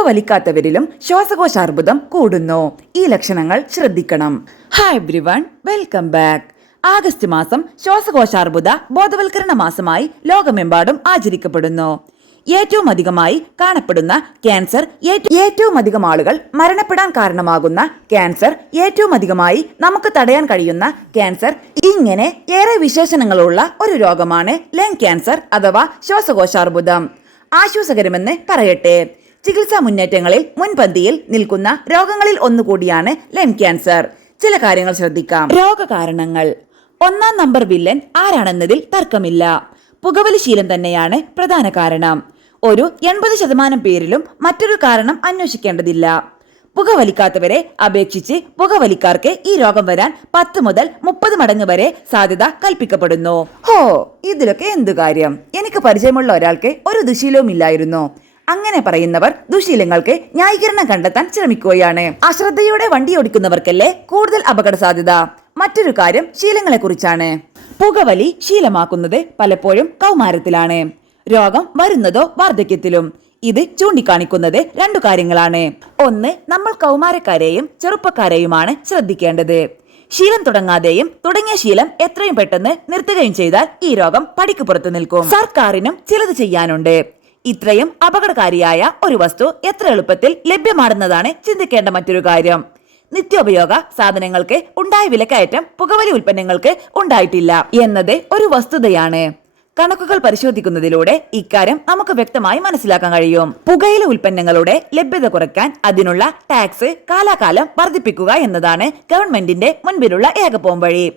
പുകവലിക്കാത്തവരിലും ശ്വാസകോശാർബുദം കൂടുന്നു. ഈ ലക്ഷണങ്ങൾ ശ്രദ്ധിക്കണം. Hi everyone, welcome back. August മാസം ശ്വാസകോശാർബുദ ബോധവൽക്കരണ മാസമായി ലോകമെമ്പാടും ആചരിക്കപ്പെടുന്നു. ഏറ്റവും അധികമായി കാണപ്പെടുന്ന ക്യാൻസർ, ഏറ്റവും അധികം ആളുകൾ മരണപ്പെടാൻ കാരണമാകുന്ന ക്യാൻസർ, ഏറ്റവും അധികമായി നമുക്ക് തടയാൻ കഴിയുന്ന ക്യാൻസർ, ഇങ്ങനെ ഏറെ വിശേഷണങ്ങളുള്ള ഒരു രോഗമാണ് ലങ് ക്യാൻസർ അഥവാ ശ്വാസകോശാർബുദം. ആശ്വാസകരമെന്ന് പറയട്ടെ, ചികിത്സാ മുന്നേറ്റങ്ങളിൽ മുൻപന്തിയിൽ നിൽക്കുന്ന രോഗങ്ങളിൽ ഒന്നുകൂടിയാണ് ലങ് ക്യാൻസർ. ചില കാര്യങ്ങൾ ശ്രദ്ധിക്കാം. രോഗകാരണങ്ങൾ. ഒന്നാം നമ്പർ വില്ലൻ ആരാണെന്നതിൽ തർക്കമില്ല. പുകവലി ശീലം തന്നെയാണ് പ്രധാന കാരണം. ഒരു 80% പേരിലും മറ്റൊരു കാരണം അന്വേഷിക്കേണ്ടതില്ല. പുകവലിക്കാത്തവരെ അപേക്ഷിച്ച് പുകവലിക്കാർക്ക് ഈ രോഗം വരാൻ 10 മുതൽ 30 മടങ്ങ് വരെ സാധ്യത കൽപ്പിക്കപ്പെടുന്നു. ഇതിലൊക്കെ എന്തു കാര്യം? എനിക്ക് പരിചയമുള്ള ഒരാൾക്ക് ഒരു ദുശീലവും ഇല്ലായിരുന്നു. അങ്ങനെ പറയുന്നവർ ദുശീലങ്ങൾക്ക് ന്യായീകരണം കണ്ടെത്താൻ ശ്രമിക്കുകയാണ്. അശ്രദ്ധയോടെ വണ്ടി ഓടിക്കുന്നവർക്കല്ലേ കൂടുതൽ അപകട സാധ്യത. മറ്റൊരു കാര്യം ശീലങ്ങളെ കുറിച്ചാണ്. പുകവലി ശീലമാക്കുന്നത് പലപ്പോഴും കൗമാരത്തിലാണ്. രോഗം വരുന്നതോ വാർദ്ധക്യത്തിലും. ഇത് ചൂണ്ടിക്കാണിക്കുന്നത് 2 കാര്യങ്ങളാണ്. ഒന്ന്, നമ്മൾ കൗമാരക്കാരെയും ചെറുപ്പക്കാരെയുമാണ് ശ്രദ്ധിക്കേണ്ടത്. ശീലം തുടങ്ങാതെയും തുടങ്ങിയ ശീലം എത്രയും പെട്ടെന്ന് നിർത്തുകയും ചെയ്താൽ ഈ രോഗം പടിക്ക് പുറത്തു നിൽക്കും. സർക്കാരിനും ചിലത് ചെയ്യാനുണ്ട്. ഇത്രയും അപകടകാരിയായ ഒരു വസ്തു എത്ര എളുപ്പത്തിൽ ലഭ്യമാണെന്നതാണ് ചിന്തിക്കേണ്ട മറ്റൊരു കാര്യം. നിത്യോപയോഗ സാധനങ്ങൾക്ക് ഉണ്ടായ വിലക്കയറ്റം പുകവലി ഉൽപ്പന്നങ്ങൾക്ക് ഉണ്ടായിട്ടില്ല എന്നത് ഒരു വസ്തുതയാണ്. കണക്കുകൾ പരിശോധിക്കുന്നതിലൂടെ ഇക്കാര്യം നമുക്ക് വ്യക്തമായി മനസ്സിലാക്കാൻ കഴിയും. പുകയില ഉൽപ്പന്നങ്ങളുടെ ലഭ്യത കുറയ്ക്കാൻ അതിനുള്ള ടാക്സ് കാലാകാലം വർദ്ധിപ്പിക്കുക എന്നതാണ് ഗവൺമെന്റിന്റെ മുൻപിലുള്ള ഏക പോംവഴി.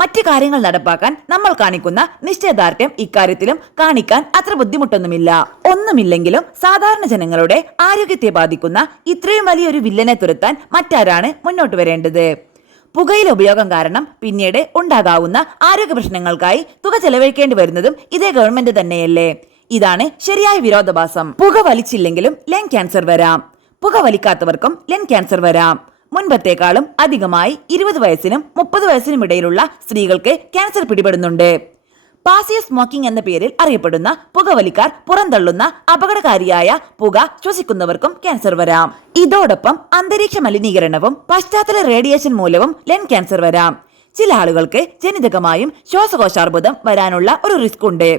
മറ്റു കാര്യങ്ങൾ നടപ്പാക്കാൻ നമ്മൾ കാണിക്കുന്ന നിശ്ചയദാർഢ്യം ഇക്കാര്യത്തിലും കാണിക്കാൻ അത്ര ബുദ്ധിമുട്ടൊന്നുമില്ല. ഒന്നുമില്ലെങ്കിലും സാധാരണ ജനങ്ങളുടെ ആരോഗ്യത്തെ ബാധിക്കുന്ന ഇത്രയും വലിയൊരു വില്ലനെ തുരത്താൻ മറ്റാരാണ് മുന്നോട്ട് വരേണ്ടത്? പുകയില ഉപയോഗം കാരണം പിന്നീട് ഉണ്ടാകാവുന്ന ആരോഗ്യ പ്രശ്നങ്ങൾക്കായി തുക ചെലവഴിക്കേണ്ടി വരുന്നതും ഇതേ ഗവൺമെന്റ് തന്നെയല്ലേ? ഇതാണ് ശരിയായ വിരോധാഭാസം. പുക വലിച്ചില്ലെങ്കിലും ലങ് ക്യാൻസർ വരാം. പുക വലിക്കാത്തവർക്കും ലങ് ക്യാൻസർ വരാം. മുൻപത്തേക്കാളും അധികമായി 20 വയസ്സിനും 30 വയസ്സിനും ഇടയിലുള്ള സ്ത്രീകൾക്ക് ക്യാൻസർ പിടിപെടുന്നുണ്ട്. പാസീവ് സ്മോക്കിംഗ് എന്ന പേരിൽ അറിയപ്പെടുന്ന പുകവലിക്കാർ പുറന്തള്ളുന്ന അപകടകാരിയായ പുക ശ്വസിക്കുന്നവർക്കും ക്യാൻസർ വരാം. ഇതോടൊപ്പം അന്തരീക്ഷ മലിനീകരണവും പശ്ചാത്തല റേഡിയേഷൻ മൂലവും ലങ് ക്യാൻസർ വരാം. ചില ആളുകൾക്ക് ജനിതകമായും ശ്വാസകോശാർബുദം വരാനുള്ള ഒരു റിസ്ക് ഉണ്ട്.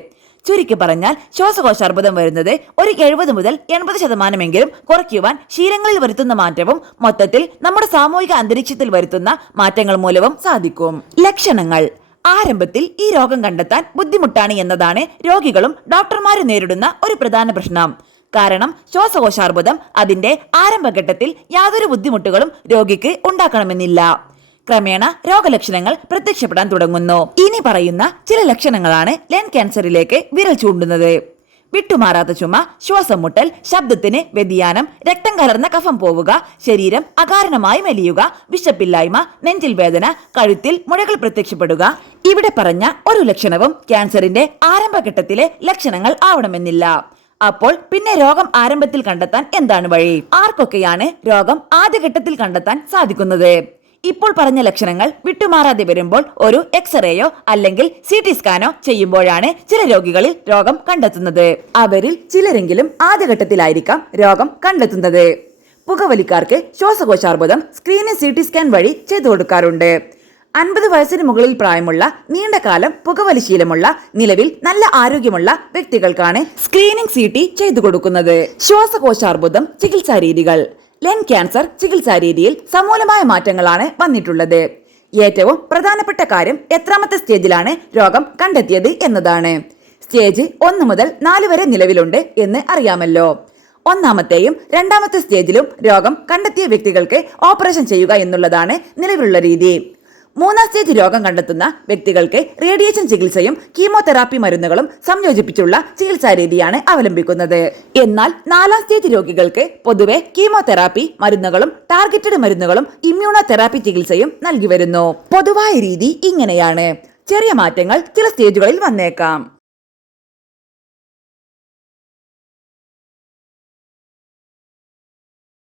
ചുരുക്കി പറഞ്ഞാൽ ശ്വാസകോശാർബുദം വരുന്നത് ഒരു 70 മുതൽ 80% കുറയ്ക്കുവാൻ ശീലങ്ങളിൽ വരുത്തുന്ന മാറ്റവും മൊത്തത്തിൽ നമ്മുടെ സാമൂഹിക അന്തരീക്ഷത്തിൽ വരുത്തുന്ന മാറ്റങ്ങൾ മൂലവും സാധിക്കും. ലക്ഷണങ്ങൾ. ആരംഭത്തിൽ ഈ രോഗം കണ്ടെത്താൻ ബുദ്ധിമുട്ടാണ് എന്നതാണ് രോഗികളും ഡോക്ടർമാരും നേരിടുന്ന ഒരു പ്രധാന പ്രശ്നം. കാരണം ശ്വാസകോശാർബുദം അതിന്റെ ആരംഭഘട്ടത്തിൽ യാതൊരു ബുദ്ധിമുട്ടുകളും രോഗിക്ക് ഉണ്ടാക്കണമെന്നില്ല. ക്രമേണ രോഗലക്ഷണങ്ങൾ പ്രത്യക്ഷപ്പെടാൻ തുടങ്ങുന്നു. ഇനി പറയുന്ന ചില ലക്ഷണങ്ങളാണ് ലങ് ക്യാൻസറിലേക്ക് വിരൽ ചൂണ്ടുന്നത്. വിട്ടുമാറാത്ത ചുമ, ശ്വാസം മുട്ടൽ, ശബ്ദത്തിന് വ്യതിയാനം, രക്തം കലർന്ന കഫം പോവുക, ശരീരം അകാരണമായി മെലിയുക, വിശപ്പില്ലായ്മ, നെഞ്ചിൽ വേദന, കഴുത്തിൽ മുഴകൾ പ്രത്യക്ഷപ്പെടുക. ഇവിടെ പറഞ്ഞ ഒരു ലക്ഷണവും ക്യാൻസറിന്റെ ആരംഭഘട്ടത്തിലെ ലക്ഷണങ്ങൾ ആവണമെന്നില്ല. അപ്പോൾ പിന്നെ രോഗം ആരംഭത്തിൽ കണ്ടെത്താൻ എന്താണ് വഴി? ആർക്കൊക്കെയാണ് രോഗം ആദ്യഘട്ടത്തിൽ കണ്ടെത്താൻ സാധിക്കുന്നത്? ഇപ്പോൾ പറഞ്ഞ ലക്ഷണങ്ങൾ വിട്ടുമാറാതെ വരുമ്പോൾ ഒരു എക്സ്റേയോ അല്ലെങ്കിൽ CT സ്കാനോ ചെയ്യുമ്പോഴാണ് ചില രോഗികളിൽ രോഗം കണ്ടെത്തുന്നത്. അവരിൽ ചിലരെങ്കിലും ആദ്യഘട്ടത്തിലായിരിക്കാം രോഗം കണ്ടെത്തുന്നത്. പുകവലിക്കാർക്ക് ശ്വാസകോശാർബുദം സ്ക്രീനിംഗ് CT സ്കാൻ വഴി ചെയ്തു കൊടുക്കാറുണ്ട്. 50 വയസ്സിന് മുകളിൽ പ്രായമുള്ള നീണ്ടകാലം പുകവലി ശീലമുള്ള നിലവിൽ നല്ല ആരോഗ്യമുള്ള വ്യക്തികൾക്കാണ് സ്ക്രീനിംഗ് CT ചെയ്തു കൊടുക്കുന്നത്. ശ്വാസകോശാർബുദം ചികിത്സാ രീതികൾ. ലങ് ക്യാൻസർ ചികിത്സാ രീതിയിൽ സമൂലമായ മാറ്റങ്ങളാണ് വന്നിട്ടുള്ളത്. ഏറ്റവും പ്രധാനപ്പെട്ട കാര്യം എത്രാമത്തെ സ്റ്റേജിലാണ് രോഗം കണ്ടെത്തിയത് എന്നതാണ്. സ്റ്റേജ് 1 മുതൽ 4 വരെ നിലവിലുണ്ട് എന്ന് അറിയാമല്ലോ. 1ാമത്തെയും 2ാമത്തെ സ്റ്റേജിലും രോഗം കണ്ടെത്തിയ വ്യക്തികൾക്ക് ഓപ്പറേഷൻ ചെയ്യുക എന്നുള്ളതാണ് നിലവിലുള്ള രീതി. 3ാം സ്റ്റേജ് രോഗം കണ്ടെത്തുന്ന വ്യക്തികൾക്ക് റേഡിയേഷൻ ചികിത്സയും കീമോതെറാപ്പി മരുന്നുകളും സംയോജിപ്പിച്ചുള്ള ചികിത്സാ രീതിയാണ് അവലംബിക്കുന്നത്. എന്നാൽ 4ാം സ്റ്റേജ് രോഗികൾക്ക് പൊതുവെ കീമോതെറാപ്പി മരുന്നുകളും ടാർഗറ്റഡ് മരുന്നുകളും ഇമ്മ്യൂണോ തെറാപ്പി ചികിത്സയും നൽകി വരുന്നു. പൊതുവായ രീതി ഇങ്ങനെയാണ്. ചെറിയ മാറ്റങ്ങൾ ചില സ്റ്റേജുകളിൽ വന്നേക്കാം.